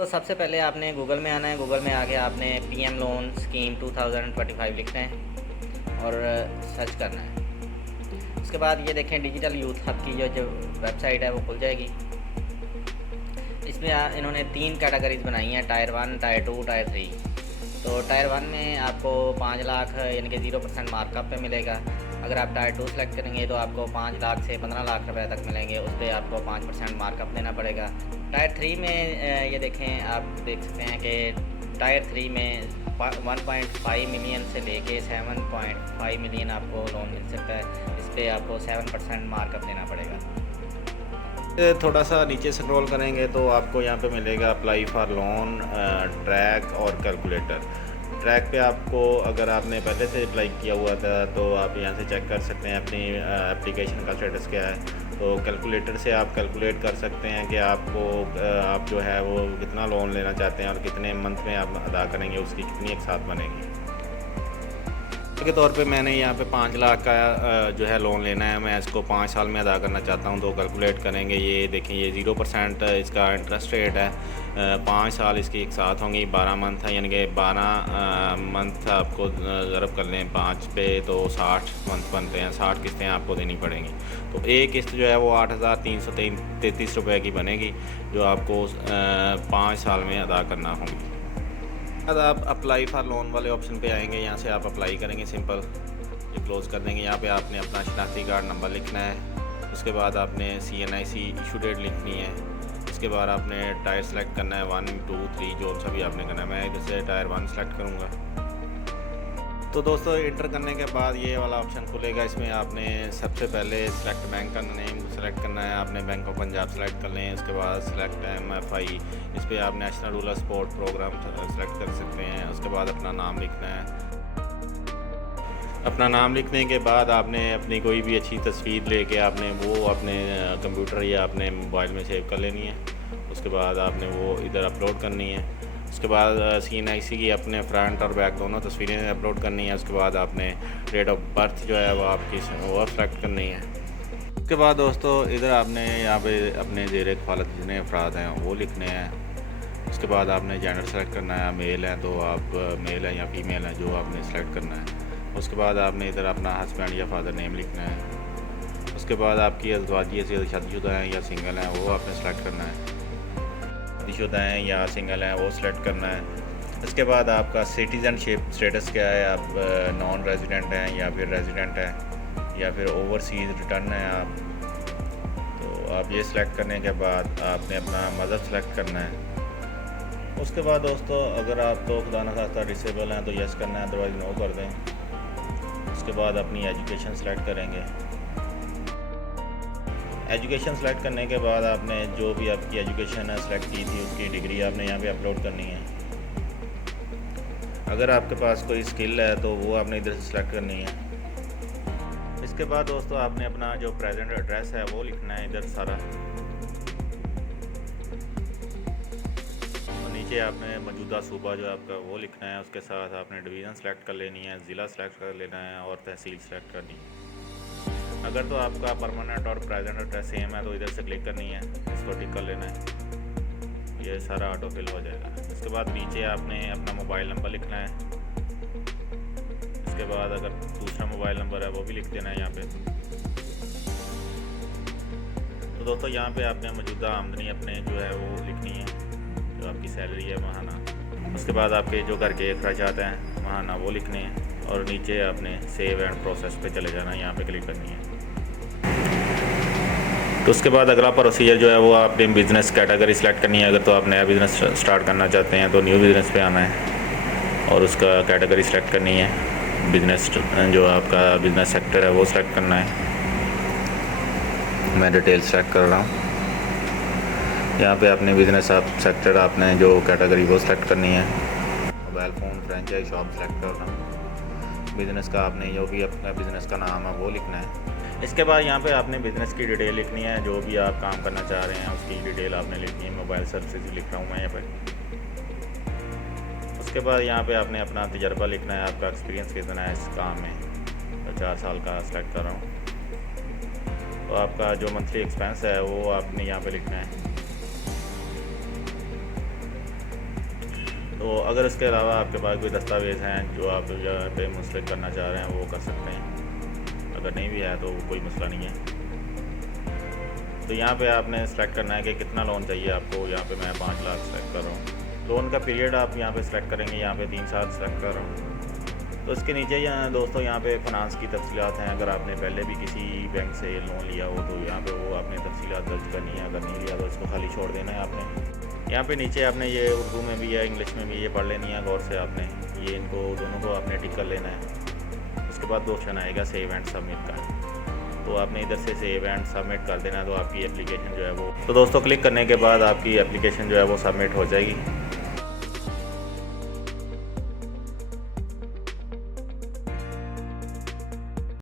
तो सबसे पहले आपने गूगल में आना है। गूगल में आके आपने पीएम लोन स्कीम 2025 लिखना है और सर्च करना है। उसके बाद ये देखें डिजिटल यूथ हब की जो वेबसाइट है वो खुल जाएगी। इसमें इन्होंने 3 कैटेगरीज बनाई हैं, टायर 1, टायर 2, टायर 3। तो टायर 1 में आपको 5 लाख यानी कि 0% मार्कअप पे मिलेगा। अगर आप टायर 2 सेलेक्ट करेंगे तो आपको 5 लाख से 15 लाख रुपए तक मिलेंगे, उस पर आपको 5% मार्कअप देना पड़ेगा। टायर 3 में ये देखें, आप देख सकते हैं कि टायर 3 में 1.5 मिलियन से लेके 7.5 मिलियन आपको लोन मिल सकता है। इस पर आपको 7% मार्कअप देना पड़ेगा। थोड़ा सा नीचे स्क्रॉल करेंगे तो आपको यहाँ पे मिलेगा अप्लाई फॉर लोन, ट्रैक और कैलकुलेटर। ट्रैक पे आपको, अगर आपने पहले से अप्लाई किया हुआ था तो आप यहाँ से चेक कर सकते हैं अपनी एप्लीकेशन का स्टेटस क्या है। तो कैलकुलेटर से आप कैलकुलेट कर सकते हैं कि आपको आप जो है वो कितना लोन लेना चाहते हैं और कितने मंथ में आप अदा करेंगे, उसकी कितनी एक साथ बनेगी। के तौर पे मैंने यहाँ पे 5 लाख का जो है लोन लेना है, मैं इसको 5 साल में अदा करना चाहता हूँ। तो कैलकुलेट करेंगे, ये देखें ये 0% इसका इंटरेस्ट रेट है। 5 साल इसकी एक साथ होंगी, 12 मंथ है, यानी कि 12 मंथ आपको ज़रब कर लें 5 पे तो 60 मंथ बनते हैं, 60 किस्तें आपको देनी पड़ेंगी। तो एक किस्त जो है वो 8,333 रुपये की बनेगी, जो आपको 5 साल में अदा करना होगी। बाद आप अप्लाई फॉर लोन वाले ऑप्शन पे आएंगे, यहाँ से आप अप्लाई करेंगे, सिंपल ये क्लोज़ कर देंगे। यहाँ पे आपने अपना शनाख्ती कार्ड नंबर लिखना है। उसके बाद आपने CNIC इशू डेट लिखनी है। उसके बाद आपने टायर सेलेक्ट करना है 1, 2, 3 जो सा भी आपने करना है। मैं इधर से टायर 1 सेलेक्ट करूँगा। तो दोस्तों इंटर करने के बाद ये वाला ऑप्शन खुलेगा। इसमें आपने सबसे पहले सेलेक्ट बैंक का नेम सेलेक्ट करना है। आपने बैंक ऑफ पंजाब सेलेक्ट कर लें। उसके बाद सेलेक्ट MFI, इस पर आप national rural support programme select कर सकते हैं। उसके बाद अपना नाम लिखना है। अपना नाम लिखने के बाद आपने अपनी कोई भी अच्छी तस्वीर लेके आपने वो अपने कंप्यूटर या अपने मोबाइल में सेव कर लेनी है। उसके बाद आपने वो इधर अपलोड करनी है। उसके बाद CNIC की अपने फ्रंट और बैक दोनों तस्वीरें अपलोड करनी है। उसके बाद आपने डेट ऑफ बर्थ जो है वो आपकी वो सेलेक्ट करनी है। उसके बाद दोस्तों इधर आपने यहाँ पे अपने ज़ेर कफ़ालत जितने अफराद हैं वो लिखने हैं। उसके बाद आपने जेंडर सेलेक्ट करना है, मेल है तो आप मेल है या फीमेल है जो आपने सेलेक्ट करना है। उसके बाद आपने इधर अपना हस्बैंड या फादर नेम लिखना है। उसके बाद आपकी अज़वाजियत से शादीशुदा हैं या सिंगल हैं वो आपने सेलेक्ट करना है। शादीशुदा हैं या सिंगल हैं वो सिलेक्ट करना है। इसके बाद आपका सिटीज़नशिप स्टेटस क्या है, आप नॉन रेजिडेंट हैं या फिर रेजिडेंट हैं या फिर ओवरसीज़ रिटर्न है आप। तो आप ये सिलेक्ट करने के बाद आपने अपना मज़हब सेलेक्ट करना है। उसके बाद दोस्तों अगर आप तो खुदा न खास्ता डिसेबल हैं तो यस करना है, अदरवाइज़ नो कर दें। उसके बाद अपनी एजुकेशन सेलेक्ट करेंगे। एजुकेशन सेलेक्ट करने के बाद आपने जो भी आपकी एजुकेशन है सेलेक्ट की थी उसकी डिग्री आपने यहाँ पे अपलोड करनी है। अगर आपके पास कोई स्किल है तो वो आपने इधर से सेलेक्ट करनी है। इसके बाद दोस्तों आपने अपना जो प्रेजेंट एड्रेस है वो लिखना है इधर सारा। और नीचे आपने मौजूदा सूबा जो आपका वो लिखना है। उसके साथ आपने डिवीज़न सेलेक्ट कर लेनी है, ज़िला सेलेक्ट कर लेना है और तहसील सेलेक्ट करनी है। अगर तो आपका परमानेंट और प्रेजेंट एड्रेस सेम है तो इधर से क्लिक करनी है, इसको टिक कर लेना है, ये सारा ऑटो फिल हो जाएगा। इसके बाद नीचे आपने अपना मोबाइल नंबर लिखना है। इसके बाद अगर दूसरा मोबाइल नंबर है वो भी लिख देना है यहाँ पे। तो दोस्तों यहाँ पे आपने मौजूदा आमदनी अपने जो है वो लिखनी है, जो आपकी सैलरी है माहाना। उसके बाद आपके जो घर के अखराजात हैं माहाना वो लिखने हैं और नीचे आपने सेव एंड प्रोसेस पे चले जाना है, यहाँ पे क्लिक करनी है। तो उसके बाद अगला प्रोसीजर जो है वो आपने बिज़नेस कैटेगरी सेलेक्ट करनी है। अगर तो आप नया बिज़नेस स्टार्ट करना चाहते हैं तो न्यू बिज़नेस पे आना है और उसका कैटेगरी सेलेक्ट करनी है। बिज़नेस जो आपका बिज़नेस सेक्टर है वो सिलेक्ट करना है। मैं डिटेल सेलेक्ट कर रहा हूँ। यहाँ पे आपने बिज़नेस सेक्टर आपने जो कैटेगरी वो सिलेक्ट करनी है। Mobile phone franchise shop select कर रहा हूँ। बिज़नेस का आपने जो भी अपना बिज़नेस का नाम है वो लिखना है। इसके बाद यहाँ पे आपने बिज़नेस की डिटेल लिखनी है, जो भी आप काम करना चाह रहे हैं उसकी डिटेल आपने लिखनी है। मोबाइल सर्विसेज लिख रहा हूँ मैं यहाँ पे। उसके बाद यहाँ पे आपने अपना तजर्बा लिखना है, आपका एक्सपीरियंस कितना है इस काम में। तो 4 साल का सेलेक्ट कर रहा हूँ। तो आपका जो मंथली एक्सपेंस है वो आपने यहाँ पे लिखना है। तो अगर इसके अलावा आपके पास कोई दस्तावेज़ हैं जो आप यहाँ पे मुंसलिक करना चाह रहे हैं वो कर सकते हैं, अगर नहीं भी है तो कोई मसला नहीं है। तो यहाँ पे आपने सेलेक्ट करना है कि कितना लोन चाहिए आपको। यहाँ पे मैं 5 लाख सेलेक्ट कर रहा हूँ। लोन का पीरियड आप यहाँ पे सेलेक्ट करेंगे, यहाँ पे 3 साल सेलेक्ट कर रहा हूँ। तो इसके नीचे यहाँ दोस्तों यहाँ पे फाइनेंस की तफसीलात हैं। अगर आपने पहले भी किसी बैंक से लोन लिया हो तो यहाँ पे वो आपने तफसीलात दर्ज करनी है। अगर नहीं लिया तो इसको खाली छोड़ देना है आपने। यहाँ पे नीचे आपने ये उर्दू में भी है, इंग्लिश में भी ये पढ़ लेनी है गौर से आपने। ये इनको दोनों को आपने टिक कर लेना है। उसके बाद दो ऑप्शन आएगा सेव एंड सबमिट का, तो आपने इधर से सेव एंड सबमिट कर देना। तो आपकी एप्लीकेशन जो है वो, तो दोस्तों क्लिक करने के बाद आपकी एप्लीकेशन जो है वो सबमिट हो जाएगी।